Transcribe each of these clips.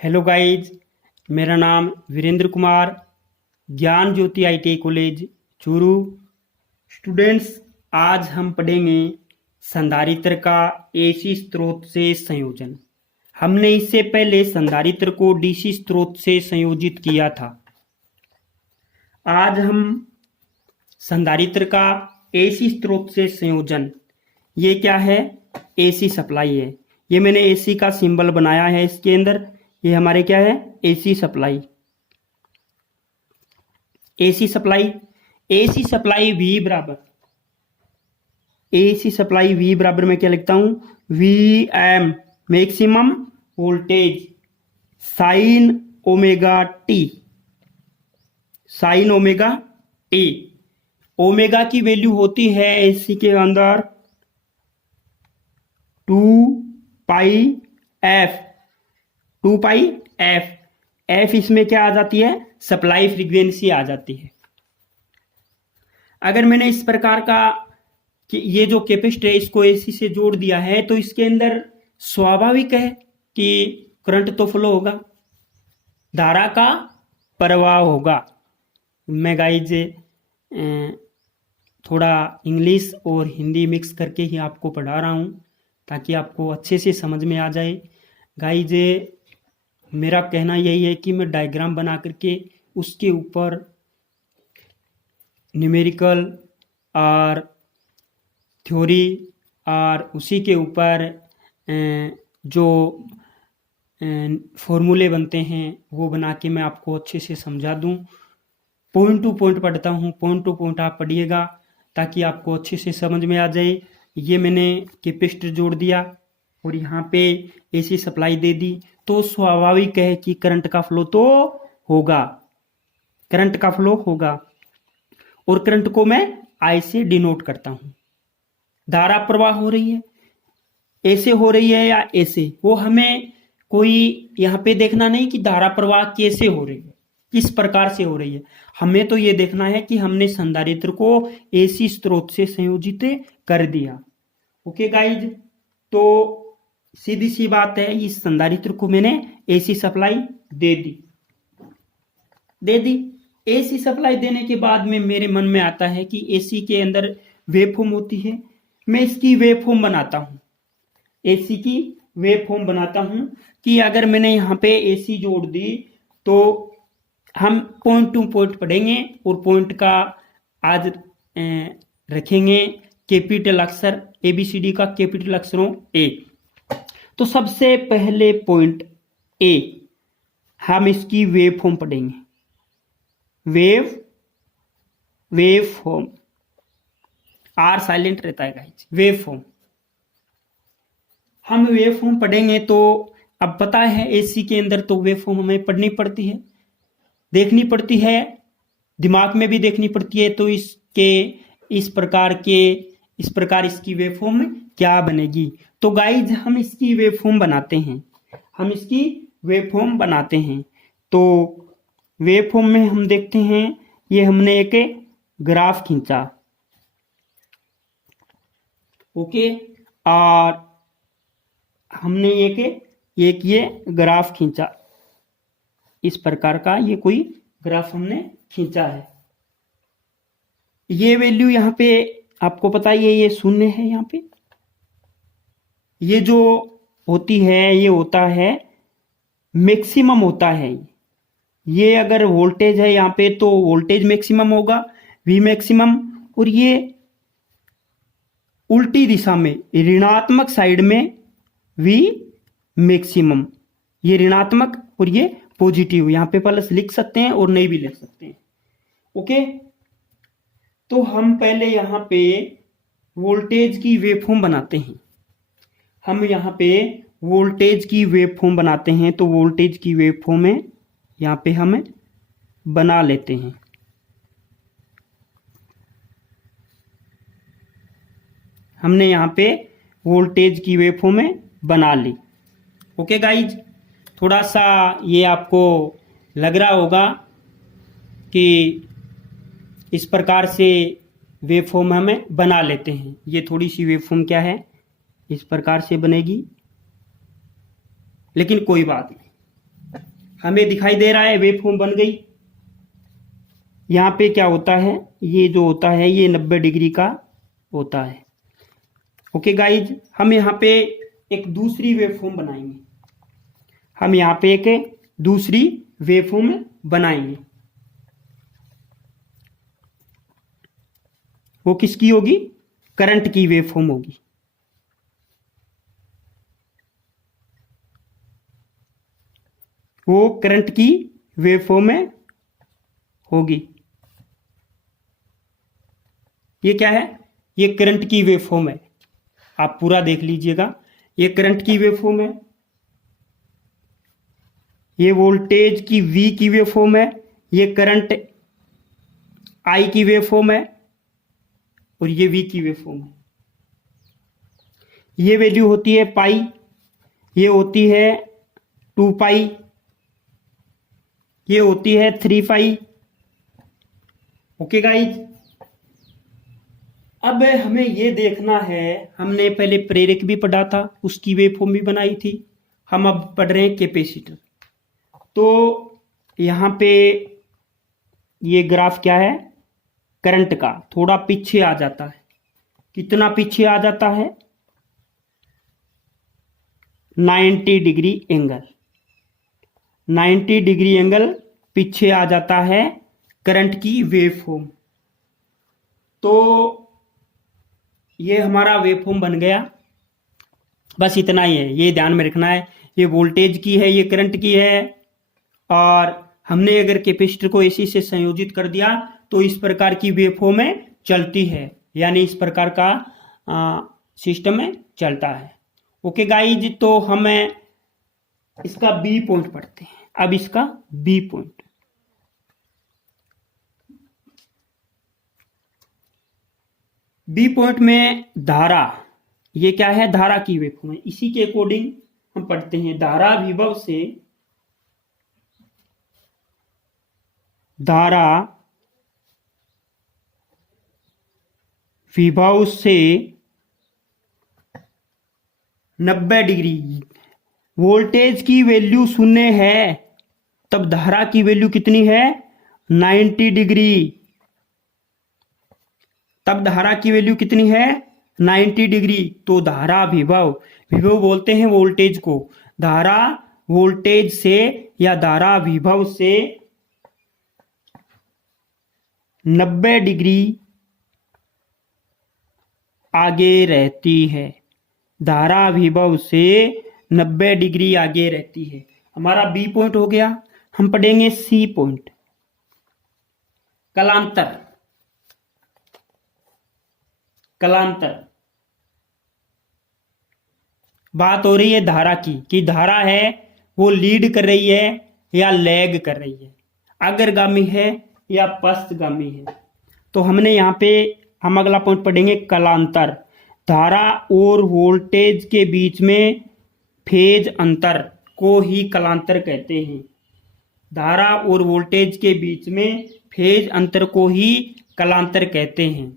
Hello guys, मेरा नाम वीरेंद्र कुमार, ज्ञान ज्योति आईटीआई कॉलेज चूरू। स्टूडेंट्स, आज हम पढ़ेंगे संधारित्र का एसी स्रोत से संयोजन। हमने इससे पहले संधारित्र को डीसी स्रोत से संयोजित किया था। आज हम संधारित्र का एसी स्रोत से संयोजन, ये क्या है? एसी सप्लाई है। ये मैंने एसी का सिंबल बनाया है इसके अंदर। ये हमारे क्या है? AC supply. AC supply AC supply V बराबर एसी सप्लाई वी बराबर मैं क्या लिखता हूं? V M maximum voltage sine omega T. Sine omega T. Omega की वैल्यू होती है एसी के अंदर 2 pi F. 2 pi F. F इसमें क्या आ जाती है? सप्लाई फ्रीक्वेंसी आ जाती है। अगर मैंने इस प्रकार का कि ये जो कैपेसिटर है इसको एसी से जोड़ दिया है तो इसके अंदर स्वाभाविक है कि करंट तो फ्लो होगा, धारा का प्रवाह होगा। मैं गाइज थोड़ा इंग्लिश और हिंदी मिक्स करके ही आपको पढ़ा रहा हूँ ताकि आपको अच्छे से समझ में आ जाए। गाइज मेरा कहना यही है कि मैं डायग्राम बना करके उसके ऊपर न्यूमेरिकल और थ्योरी और उसी के ऊपर जो फॉर्मूले बनते हैं वो बना के मैं आपको अच्छे से समझा दूं। पॉइंट टू पॉइंट पढ़ता हूं, पॉइंट टू पॉइंट आप पढ़िएगा ताकि आपको अच्छे से समझ में आ जाए। ये मैंने कैपेसिटर जोड़ दिया और यहाँ पे एसी सप्लाई दे दी तो स्वाभाविक है कि करंट का फ्लो तो होगा। करंट का फ्लो होगा और करंट को मैं आई से डिनोट करता हूं। धारा प्रवाह हो रही है, ऐसे हो रही है या ऐसे, वो हमें कोई यहाँ पे देखना नहीं कि धारा प्रवाह कैसे हो रही है, किस प्रकार से हो रही है। हमें तो ये देखना है कि हमने संधारित्र को एसी स्रोत से संयोजित कर दिया। ओके गाइज, तो सीधी सी बात है, इस संधारित्र को मैंने एसी सप्लाई दे दी। एसी सप्लाई देने के बाद में मेरे मन में आता है कि एसी के अंदर वेवफॉर्म होती है। मैं इसकी वेवफॉर्म बनाता हूं, एसी की वेवफॉर्म बनाता हूं कि अगर मैंने यहाँ पे एसी जोड़ दी तो हम पॉइंट टू पॉइंट पढ़ेंगे और पॉइंट का आज रखेंगे कैपिटल अक्षर एबीसीडी का कैपिटल अक्षरों ए। तो सबसे पहले पॉइंट ए, हम इसकी वेव फॉर्म पढ़ेंगे। वेव फॉर्म, आर साइलेंट रहता है गाइस। वेव फॉर्म, हम वेव फॉर्म पढ़ेंगे तो अब पता है एसी के अंदर तो वेव फॉर्म हमें पढ़नी पड़ती है, देखनी पड़ती है, दिमाग में भी देखनी पड़ती है। तो इस प्रकार इसकी वेव फॉर्म क्या बनेगी। तो गाइज हम इसकी वेव फॉर्म बनाते हैं। तो वेव फॉर्म में हम देखते हैं, ये हमने एक ग्राफ खींचा, ओके, और हमने एक ये ग्राफ खींचा, इस प्रकार का ये कोई ग्राफ हमने खींचा है। ये वैल्यू यहाँ पे आपको पता ही है, ये शून्य है। यहाँ पे ये जो होती है ये होता है मैक्सिमम होता है। ये अगर वोल्टेज है यहाँ पे तो वोल्टेज मैक्सिमम होगा, वी मैक्सिमम, और ये उल्टी दिशा में ऋणात्मक साइड में वी मैक्सिमम। ये ऋणात्मक और ये पॉजिटिव, यहाँ पे प्लस लिख सकते हैं और नहीं भी लिख सकते हैं। ओके, तो हम पहले यहाँ पे वोल्टेज की वेवफॉर्म बनाते हैं। हम यहाँ पे वोल्टेज की वेवफॉर्म बनाते हैं तो वोल्टेज की वेवफॉर्म है यहाँ पे हम बना लेते हैं। हमने यहाँ पे वोल्टेज की वेवफॉर्म बना ली। ओके गाइज, थोड़ा सा ये आपको लग रहा होगा कि इस प्रकार से वेवफॉर्म हमें बना लेते हैं। ये थोड़ी सी वेवफॉर्म क्या है, इस प्रकार से बनेगी, लेकिन कोई बात नहीं। हमें दिखाई दे रहा है वेव फॉर्म बन गई। यहाँ पे क्या होता है, ये जो होता है ये 90 डिग्री का होता है। ओके गाइज, हम यहाँ पे एक दूसरी वेव फॉर्म बनाएंगे। हम यहाँ पे एक दूसरी वेव फॉर्म बनाएंगे। वो किसकी होगी? करंट की वेव फॉर्म होगी। वो करंट की वेव फॉर्म में होगी। ये क्या है? ये करंट की वेव फॉर्म है। आप पूरा देख लीजिएगा। ये करंट की वेव फॉर्म है, ये वोल्टेज की V की वेव फॉर्म है, ये करंट I की वेव फॉर्म है और ये V की वेव फॉर्म है। ये वैल्यू होती है पाई, ये होती है 2 पाई, ये होती है 3 पाई। ओके गाइज, अब हमें ये देखना है, हमने पहले प्रेरक भी पढ़ा था, उसकी वेव फॉर्म भी बनाई थी। हम अब पढ़ रहे हैं कैपेसिटर। तो यहाँ पे ये ग्राफ क्या है? करंट का थोड़ा पीछे आ जाता है। कितना पीछे आ जाता है? 90 डिग्री एंगल। 90 डिग्री एंगल पीछे आ जाता है करंट की वेव फॉर्म। तो ये हमारा वेव फॉर्म बन गया। बस इतना ही है, ये ध्यान में रखना है। ये वोल्टेज की है, ये करंट की है, और हमने अगर कैपेसिटर को एसी से संयोजित कर दिया तो इस प्रकार की वेव फॉर्म में चलती है, यानी इस प्रकार का सिस्टम में चलता है। ओके गाइज, तो हमें इसका बी पॉइंट पढ़ते हैं। अब इसका बी पॉइंट, बी पॉइंट में धारा, ये क्या है? धारा की वेव फॉर्म है। इसी के अकॉर्डिंग हम पढ़ते हैं। धारा विभव से, धारा विभव से 90 डिग्री, वोल्टेज की वैल्यू 0 है, तब धारा की वैल्यू कितनी है? 90 डिग्री। तब धारा की वैल्यू कितनी है? 90 डिग्री। तो धारा विभव, विभव बोलते हैं वोल्टेज को, धारा वोल्टेज से या धारा विभव से 90 डिग्री आगे रहती है। धारा विभव से 90 डिग्री आगे रहती है। हमारा बी पॉइंट हो गया। हम पढ़ेंगे सी पॉइंट, कलांतर। कलांतर बात हो रही है धारा की, कि धारा है वो लीड कर रही है या लैग कर रही है, अग्रगामी है या पश्चगामी है। तो हमने यहाँ पे हम अगला पॉइंट पढ़ेंगे कलांतर। धारा और वोल्टेज के बीच में फेज अंतर को ही कलांतर कहते हैं। धारा और वोल्टेज के बीच में फेज अंतर को ही कलांतर कहते हैं।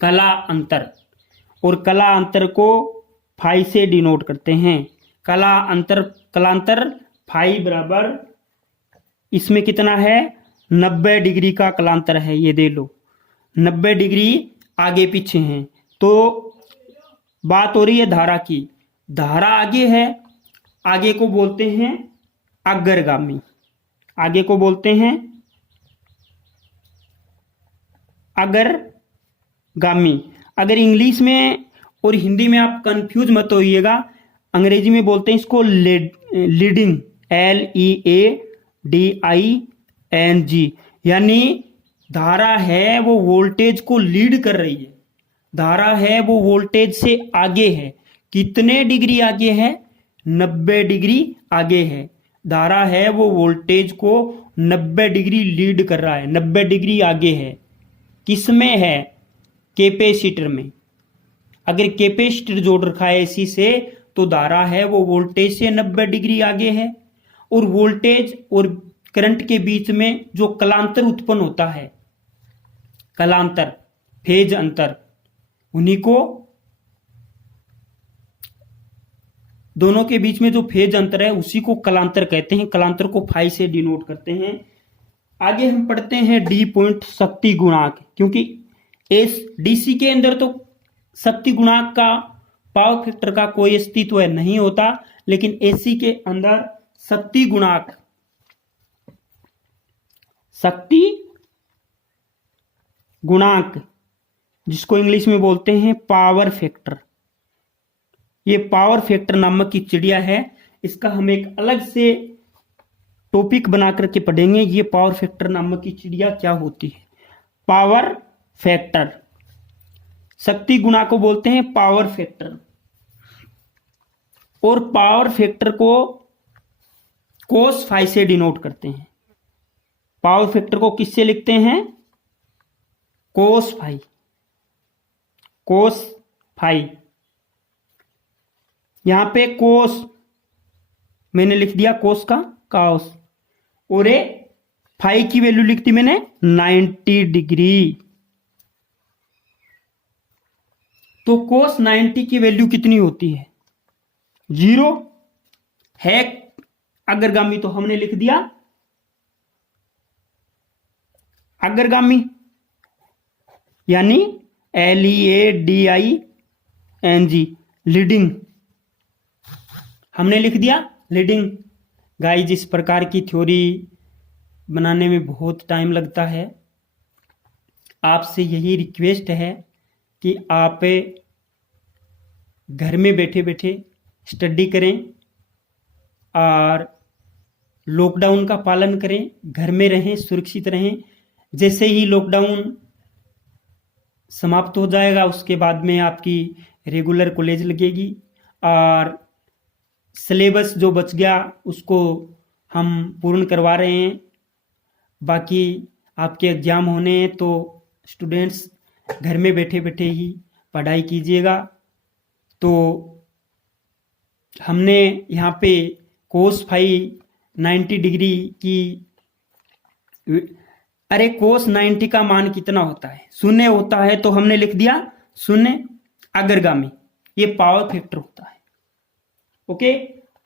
कला अंतर, और कला अंतर को फाई से डिनोट करते हैं। कला अंतर, कलांतर फाई बराबर, इसमें कितना है? 90 डिग्री का कलांतर है। ये दे लो, 90 डिग्री आगे पीछे हैं। तो बात हो रही है धारा की। धारा आगे है, आगे को बोलते हैं अग्रगामी, आगे को बोलते हैं अग्रगामी। अगर इंग्लिश में और हिंदी में आप कंफ्यूज मत होइएगा, अंग्रेजी में बोलते हैं इसको लीडिंग, LEADING, यानी धारा है वो वोल्टेज को लीड कर रही है। धारा है वो वोल्टेज से आगे है। कितने डिग्री आगे है? 90 डिग्री आगे है। धारा है वो वोल्टेज को 90 डिग्री लीड कर रहा है, 90 डिग्री आगे है। किसमें है? कैपेसिटर में। अगर कैपेसिटर जोड़ रखा है इसी से, तो धारा है वो वोल्टेज से 90 डिग्री आगे है। और वोल्टेज और करंट के बीच में जो कलांतर उत्पन्न होता है, कलांतर, फेज अंतर, उन्हीं को दोनों के बीच में जो फेज अंतर है उसी को कलांतर कहते हैं। कलांतर को फाई से डिनोट करते हैं। आगे हम पढ़ते हैं डी पॉइंट शक्ति गुणांक, क्योंकि एस डीसी के अंदर तो शक्ति गुणांक का पावर फैक्टर का कोई अस्तित्व नहीं होता, लेकिन एसी के अंदर शक्ति गुणांक जिसको इंग्लिश में बोलते हैं पावर फैक्टर, ये पावर फैक्टर नामक की चिड़िया है। इसका हम एक अलग से टॉपिक बना करके पढ़ेंगे, ये पावर फैक्टर नामक की चिड़िया क्या होती है। पावर फैक्टर, शक्ति गुणा को बोलते हैं पावर फैक्टर, और पावर फैक्टर को कोस फाई से डिनोट करते हैं। पावर फैक्टर को किससे लिखते हैं? Cos phi. यहां पे कोस मैंने लिख दिया कोस का काउस, और ये फाई की वैल्यू लिख दी मैंने 90 डिग्री। तो कोस 90 की वैल्यू कितनी होती है? 0 है अग्रगामी, तो हमने लिख दिया अग्रगामी, यानी LEADING, लीडिंग, हमने लिख दिया लीडिंग। गाइस, इस प्रकार की थ्योरी बनाने में बहुत टाइम लगता है। आपसे यही रिक्वेस्ट है कि आप घर में बैठे बैठे स्टडी करें और लॉकडाउन का पालन करें, घर में रहें, सुरक्षित रहें। जैसे ही लॉकडाउन समाप्त हो जाएगा उसके बाद में आपकी रेगुलर कॉलेज लगेगी, और सिलेबस जो बच गया उसको हम पूर्ण करवा रहे हैं। बाकी आपके एग्ज़ाम होने हैं, तो स्टूडेंट्स घर में बैठे बैठे ही पढ़ाई कीजिएगा। तो हमने यहाँ पे कोस फाई 90 डिग्री की, अरे कोस 90 का मान कितना होता है? 0 होता है, तो हमने लिख दिया 0 अग्रगामी, ये पावर फैक्टर होता है। ओके,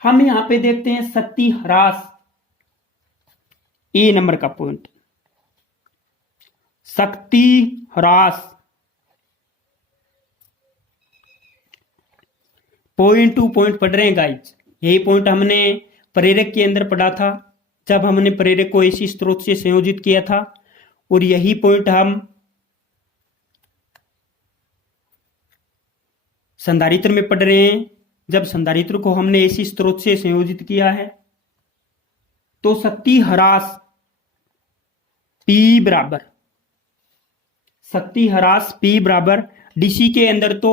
हम यहां पे देखते हैं शक्ति ह्रास, ए नंबर का पॉइंट, शक्ति ह्रास। पॉइंट टू पॉइंट पढ़ रहे हैं गाइज। यही पॉइंट हमने प्रेरक के अंदर पढ़ा था, जब हमने प्रेरक को एसी स्रोत से संयोजित किया था, और यही पॉइंट हम संधारित्र में पढ़ रहे हैं, जब संधारित्र को हमने एसी स्रोत से संयोजित किया है। तो शक्ति ह्रास P बराबर, शक्ति ह्रास P बराबर, डीसी के अंदर तो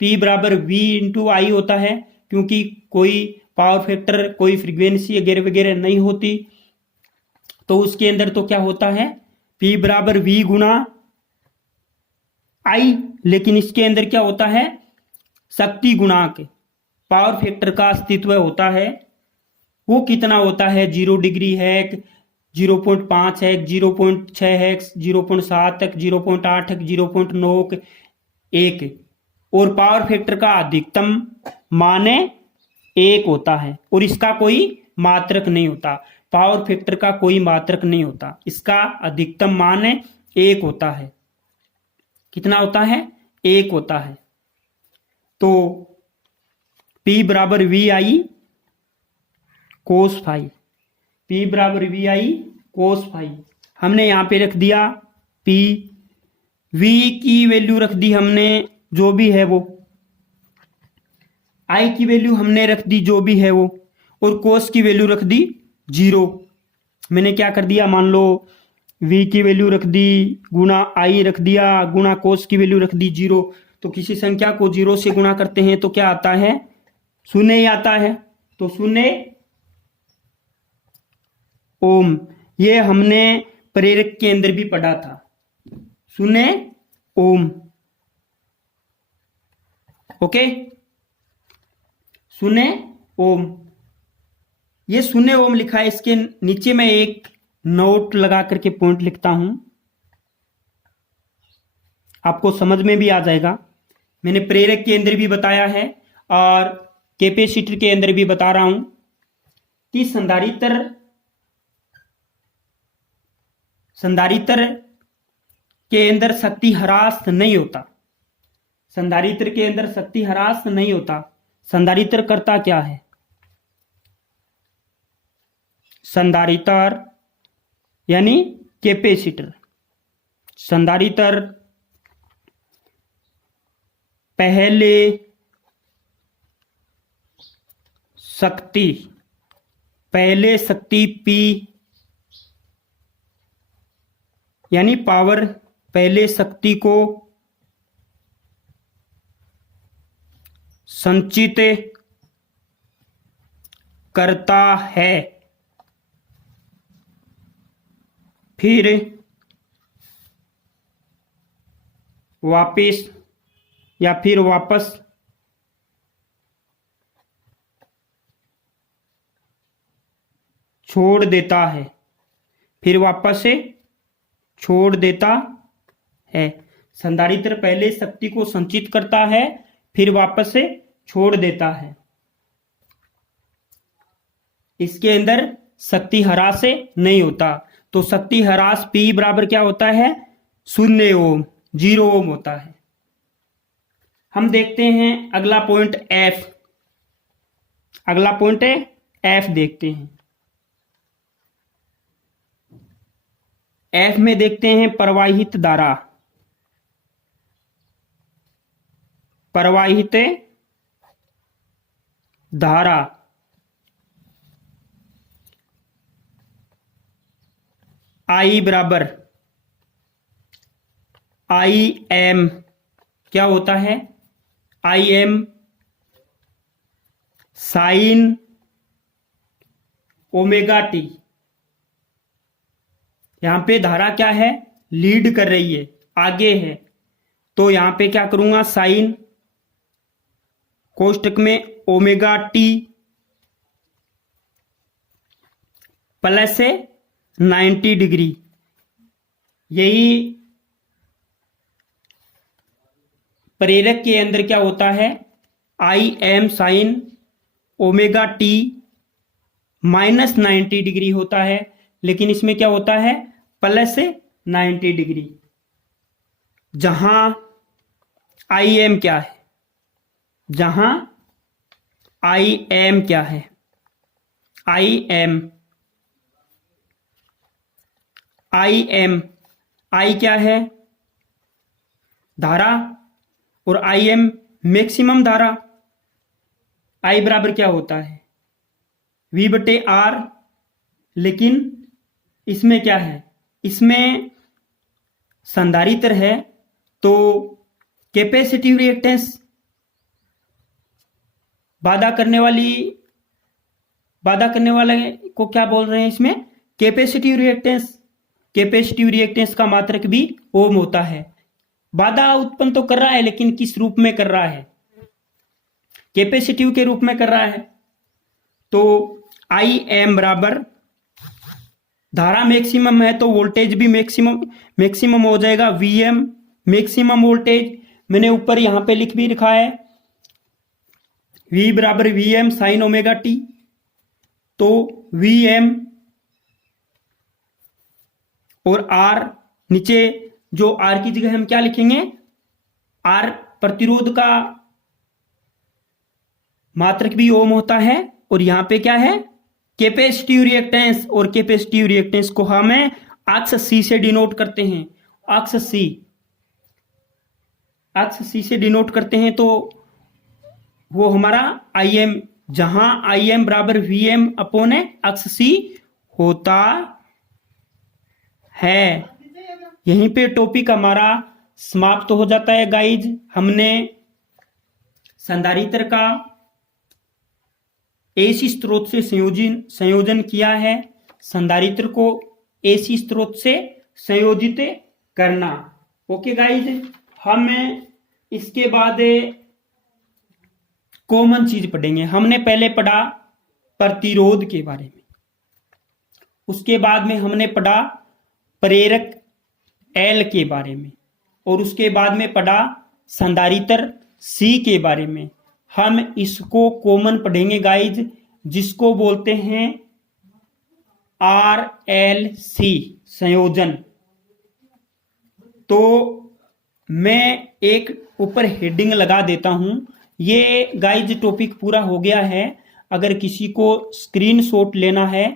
P बराबर V इंटू आई होता है, क्योंकि कोई पावर फैक्टर, कोई फ्रीक्वेंसी वगैरह वगैरह नहीं होती, तो उसके अंदर तो क्या होता है? P बराबर V गुना I। लेकिन इसके अंदर क्या होता है? शक्ति गुणांक, पावर फैक्टर का अस्तित्व होता है। वो कितना होता है? 0 डिग्री है, 0.5 है, 0.6 है, 0.7 है, 0.8 है, 0.9 1, और पावर फैक्टर का अधिकतम मान 1 होता है, और इसका कोई मात्रक नहीं होता। पावर फैक्टर का कोई मात्रक नहीं होता, इसका अधिकतम मान 1 होता है। कितना होता है? 1 होता है। तो P बराबर VI कोस फाई, P बराबर VI कोस फाई, हमने यहां पे रख दिया P, V की वैल्यू रख दी हमने जो भी है वो, I की वैल्यू हमने रख दी जो भी है वो, और कोस की वैल्यू रख दी 0। मैंने क्या कर दिया? मान लो V की वैल्यू रख दी, गुना I रख दिया, गुना कोस की वैल्यू रख दी 0। तो किसी संख्या को 0 से गुणा करते हैं तो क्या आता है? 0 ही आता है। तो 0 ओम, ये हमने प्रेरक के अंदर भी पढ़ा था, 0 ओम। ओके, 0 ओम, ये 0 ओम लिखा है। इसके नीचे मैं एक नोट लगा करके पॉइंट लिखता हूं, आपको समझ में भी आ जाएगा। मैंने प्रेरक के अंदर भी बताया है, और कैपेसिटर के अंदर भी बता रहा हूं कि संधारित्र के अंदर शक्ति ह्रास नहीं होता। संधारित्र के अंदर शक्ति ह्रास नहीं होता। संधारित्र करता क्या है? संधारित्र यानी कैपेसिटर, संधारित्र पहले शक्ति P यानी पावर, पहले शक्ति को संचित करता है, फिर वापस छोड़ देता है, फिर वापस से छोड़ देता है। संधारित्र पहले शक्ति को संचित करता है, फिर वापस से छोड़ देता है। इसके अंदर शक्ति ह्रास से नहीं होता। तो शक्ति ह्रास P बराबर क्या होता है? 0 ओम, 0 ओम होता है। हम देखते हैं अगला पॉइंट F। अगला पॉइंट है F, देखते हैं। F में देखते हैं प्रवाहित धारा। प्रवाहित धारा I बराबर IM क्या होता है? IM sign omega T. यहां पे धारा क्या है? लीड कर रही है, आगे है। तो यहां पे क्या करूंगा? साइन कोष्टक में ओमेगा टी प्लस 90 डिग्री। यही प्रेरक के अंदर क्या होता है? IM sign omega T minus 90 degree होता है, लेकिन इसमें क्या होता है? Plus 90 degree. जहां IM क्या है? जहां IM क्या है? IM I क्या है? धारा, और IM मैक्सिमम धारा। I बराबर क्या होता है? V/R। लेकिन इसमें क्या है? इसमें संधारित्र है, तो कैपेसिटिव रिएक्टेंस बाधा करने वाले को क्या बोल रहे हैं? इसमें कैपेसिटिव रिएक्टेंस। कैपेसिटिव रिएक्टेंस का मात्रक भी ओम होता है। बाधा उत्पन्न तो कर रहा है, लेकिन किस रूप में कर रहा है? कैपेसिटिव के रूप में कर रहा है। तो IM बराबर, धारा मैक्सिमम है तो वोल्टेज भी मैक्सिमम हो जाएगा। VM मैक्सिमम वोल्टेज मैंने ऊपर यहां पे लिख भी रखा है, V बराबर VM साइन ओमेगा टी। तो VM और R, नीचे जो R की जगह हम क्या लिखेंगे? R प्रतिरोध का मात्रक भी ओम होता है, और यहां पे क्या है? Capacitive reactance. और कैपेसिटिव रिएक्टेंस को हमें अक्ष C से डिनोट करते हैं। अक्ष C से डिनोट करते हैं, तो वो हमारा IM, जहां IM बराबर VM अपॉन अक्ष C होता है। यहीं पे टॉपिक हमारा समाप्त हो जाता है गाइज। हमने संधारित्र का AC स्रोत से संयोजन किया है। संधारित्र को AC स्रोत से संयोजित करना। ओके गाइज, हम इसके बाद कॉमन चीज पढ़ेंगे। हमने पहले पढ़ा प्रतिरोध के बारे में, उसके बाद में हमने पढ़ा प्रेरक L के बारे में, और उसके बाद में पढ़ा संधारित्र C के बारे में। हम इसको कॉमन पढ़ेंगे गाइज, जिसको बोलते हैं RLC संयोजन। तो मैं एक ऊपर हेडिंग लगा देता हूं। ये गाइज टॉपिक पूरा हो गया है। अगर किसी को स्क्रीनशॉट लेना है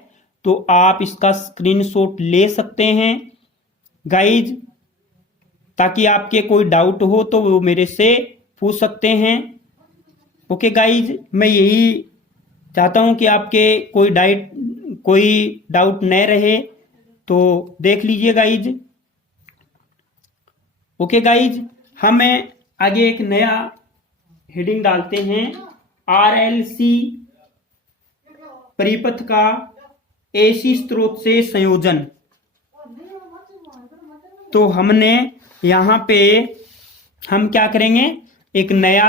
तो आप इसका स्क्रीनशॉट ले सकते हैं गाइज, ताकि आपके कोई डाउट हो तो वो मेरे से पूछ सकते हैं। ओके गाइज, मैं यही चाहता हूं कि आपके कोई डाउट न रहे, तो देख लीजिए गाइज। ओके गाइज, हम आगे एक नया हेडिंग डालते हैं, RLC परिपथ का AC स्रोत से संयोजन। तो हमने यहाँ पे हम क्या करेंगे, एक नया